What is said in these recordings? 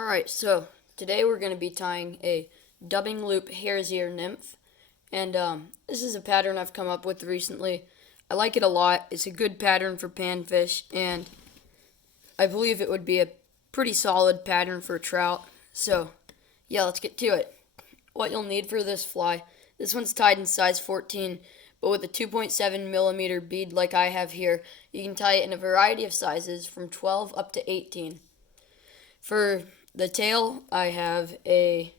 Alright, so today we're going to be tying a dubbing loop hare's ear nymph. And this is a pattern I've come up with recently. I like it a lot. It's a good pattern for panfish, and I believe it would be a pretty solid pattern for trout. So, yeah, let's get to it. What you'll need for this fly, this one's tied in size 14, but with a 2.7 millimeter bead like I have here, you can tie it in a variety of sizes from 12 up to 18. For the tail, I have a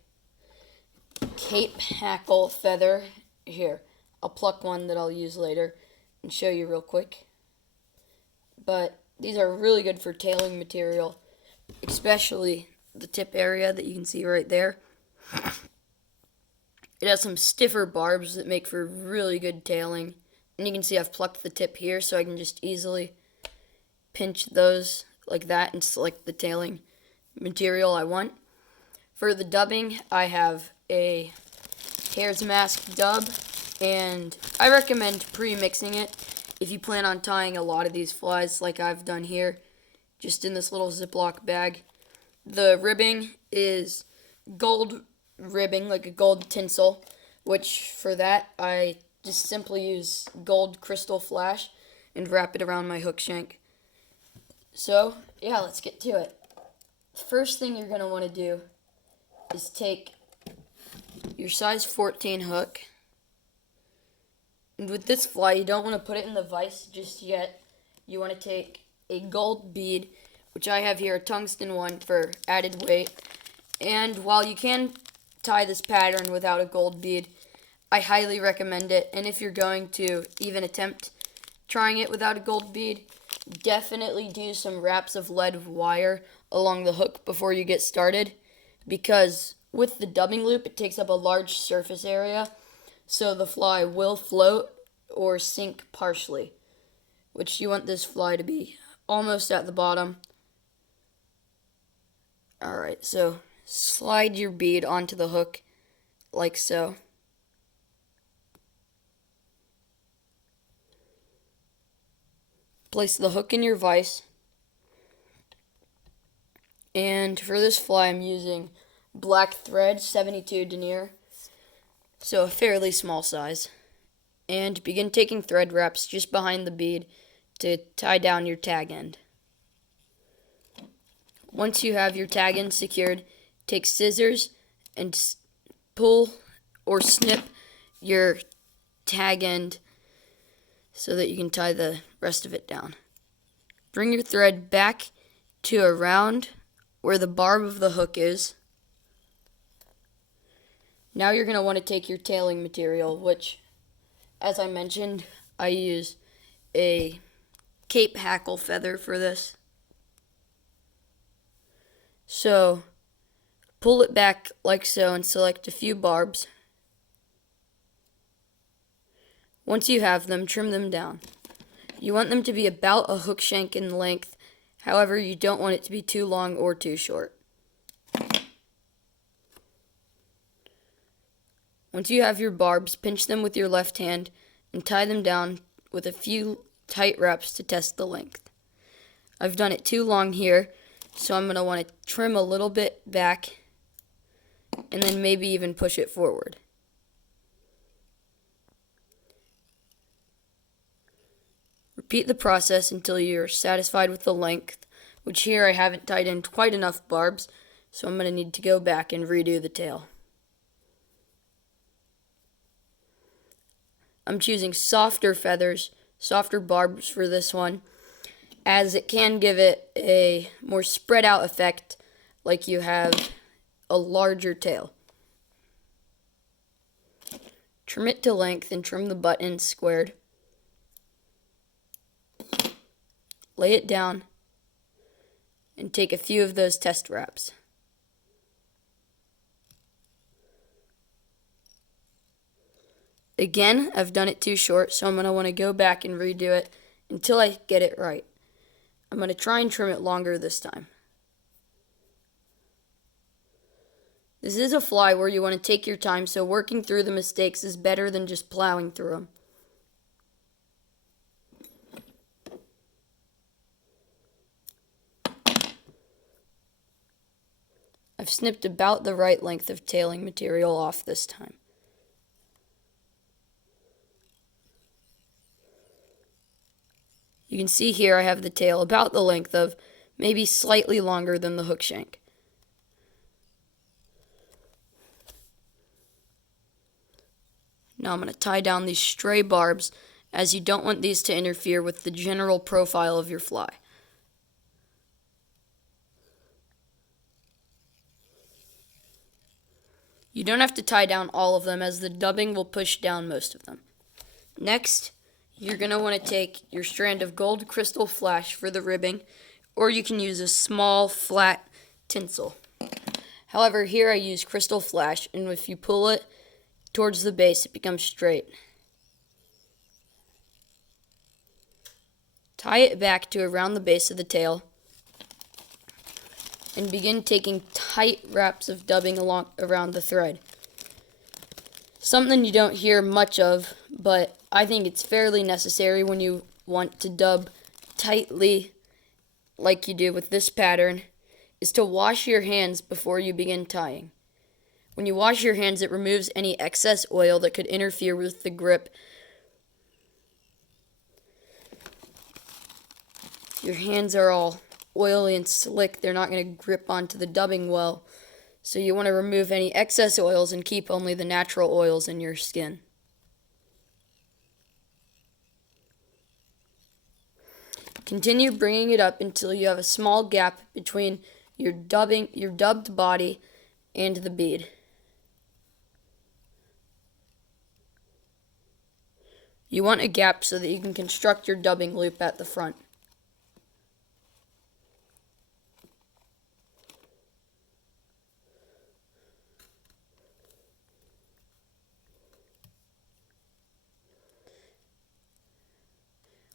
cape hackle feather. Here, I'll pluck one that I'll use later and show you real quick. But these are really good for tailing material, especially the tip area that you can see right there. It has some stiffer barbs that make for really good tailing. And you can see I've plucked the tip here, so I can just easily pinch those like that and select the tailing material I want. For the dubbing, I have a hare's mask dub, and I recommend pre-mixing it if you plan on tying a lot of these flies like I've done here, just in this little Ziploc bag. The ribbing is gold ribbing, like a gold tinsel, which for that I just simply use gold crystal flash and wrap it around my hook shank. So, yeah, let's get to it. The first thing you're going to want to do is take your size 14 hook. And with this fly, you don't want to put it in the vise just yet. You want to take a gold bead, which I have here, a tungsten one for added weight. And while you can tie this pattern without a gold bead, I highly recommend it. And if you're going to even attempt trying it without a gold bead, definitely do some wraps of lead wire along the hook before you get started, because with the dubbing loop it takes up a large surface area, so the fly will float or sink partially, which you want this fly to be almost at the bottom. Alright, so slide your bead onto the hook like so. Place the hook in your vise. And for this fly, I'm using black thread, 72 denier, so a fairly small size. And begin taking thread wraps just behind the bead to tie down your tag end. Once you have your tag end secured, take scissors and pull or snip your tag end so that you can tie the rest of it down. Bring your thread back to around where the barb of the hook is. Now you're going to want to take your tailing material, which, as I mentioned, I use a cape hackle feather for this. So, pull it back like so and select a few barbs. Once you have them, trim them down. You want them to be about a hook shank in length. However, you don't want it to be too long or too short. Once you have your barbs, pinch them with your left hand and tie them down with a few tight wraps to test the length. I've done it too long here, so I'm going to want to trim a little bit back and then maybe even push it forward. Repeat the process until you're satisfied with the length, which here I haven't tied in quite enough barbs, so I'm going to need to go back and redo the tail. I'm choosing softer feathers, softer barbs for this one, as it can give it a more spread out effect like you have a larger tail. Trim it to length and trim the butt ends squared. Lay it down and take a few of those test wraps. Again, I've done it too short, so I'm going to want to go back and redo it until I get it right. I'm going to try and trim it longer this time. This is a fly where you want to take your time, so working through the mistakes is better than just plowing through them. I've snipped about the right length of tailing material off this time. You can see here I have the tail about the length of, maybe slightly longer than the hook shank. Now I'm going to tie down these stray barbs, as you don't want these to interfere with the general profile of your fly. You don't have to tie down all of them, as the dubbing will push down most of them. Next, you're going to want to take your strand of gold crystal flash for the ribbing, or you can use a small flat tinsel. However, here I use crystal flash, and if you pull it towards the base, it becomes straight. Tie it back to around the base of the tail, and begin taking tight wraps of dubbing around the thread. Something you don't hear much of, but I think it's fairly necessary when you want to dub tightly like you do with this pattern, is to wash your hands before you begin tying. When you wash your hands, it removes any excess oil that could interfere with the grip. Your hands are all oily and slick. They're not going to grip onto the dubbing well. So you want to remove any excess oils and keep only the natural oils in your skin. Continue bringing it up until you have a small gap between your dubbed body and the bead. You want a gap so that you can construct your dubbing loop at the front.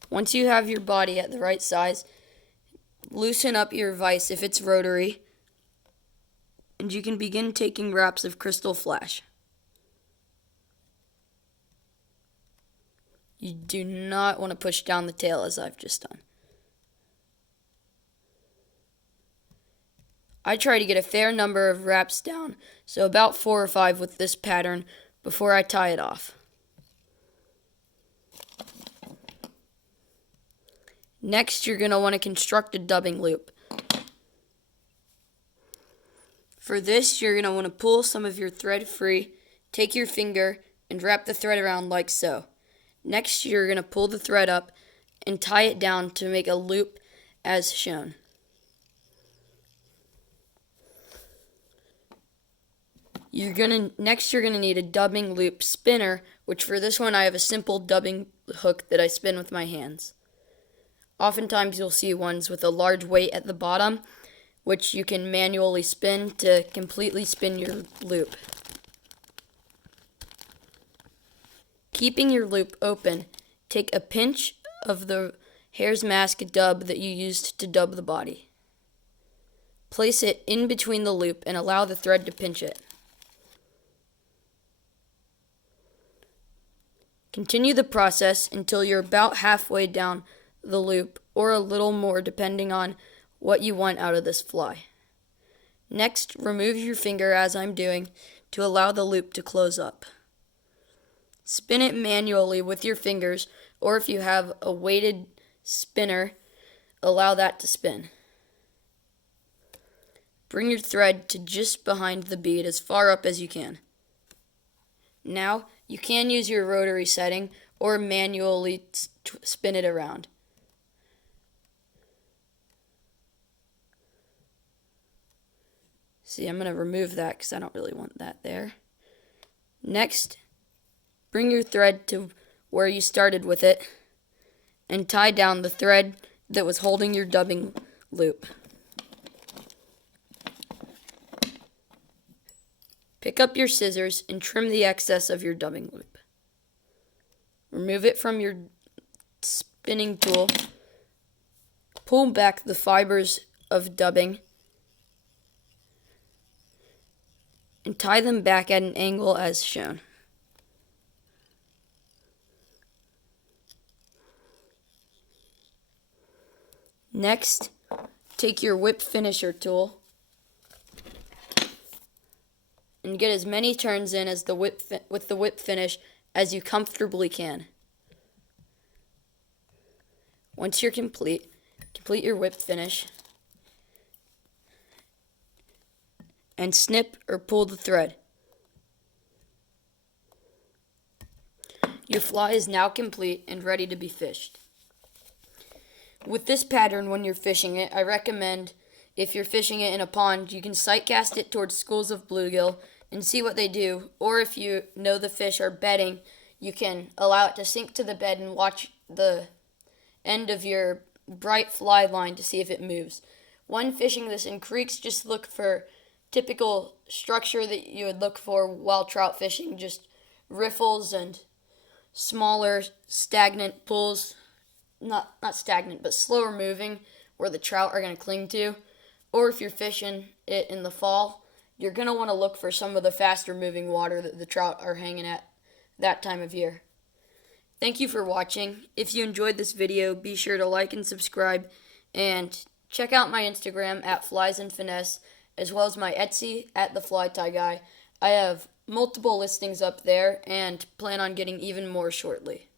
Once you have your body at the right size, loosen up your vise if it's rotary, and you can begin taking wraps of crystal flash. You do not want to push down the tail as I've just done. I try to get a fair number of wraps down, so about 4 or 5 with this pattern before I tie it off. Next, you're going to want to construct a dubbing loop. For this, you're going to want to pull some of your thread free, take your finger, and wrap the thread around like so. Next, you're going to pull the thread up and tie it down to make a loop as shown. Next, you're going to need a dubbing loop spinner, which for this one I have a simple dubbing hook that I spin with my hands. Oftentimes you'll see ones with a large weight at the bottom, which you can manually spin to completely spin your loop. Keeping your loop open, take a pinch of the hare's mask dub that you used to dub the body. Place it in between the loop and allow the thread to pinch it. Continue the process until you're about halfway down the loop, or a little more depending on what you want out of this fly. Next, remove your finger as I'm doing to allow the loop to close up. Spin it manually with your fingers, or if you have a weighted spinner, allow that to spin. Bring your thread to just behind the bead as far up as you can. Now, you can use your rotary setting or manually spin it around. See, I'm going to remove that because I don't really want that there. Next, bring your thread to where you started with it and tie down the thread that was holding your dubbing loop. Pick up your scissors and trim the excess of your dubbing loop. Remove it from your spinning tool. Pull back the fibers of dubbing and tie them back at an angle as shown. Next, take your whip finisher tool and get as many turns in as with the whip finish as you comfortably can. Once you're complete your whip finish and snip or pull the thread. Your fly is now complete and ready to be fished. With this pattern, when you're fishing it, I recommend, if you're fishing it in a pond, you can sight cast it towards schools of bluegill and see what they do. Or if you know the fish are bedding, you can allow it to sink to the bed and watch the end of your bright fly line to see if it moves. When fishing this in creeks, just look for typical structure that you would look for while trout fishing, just riffles and smaller stagnant pools, not stagnant, but slower moving, where the trout are going to cling to. Or if you're fishing it in the fall, you're going to want to look for some of the faster moving water that the trout are hanging at that time of year. Thank you for watching. If you enjoyed this video, be sure to like and subscribe, and check out my Instagram at Flies and Finesse, as well as my Etsy at The Fly Tie Guy. I have multiple listings up there and plan on getting even more shortly.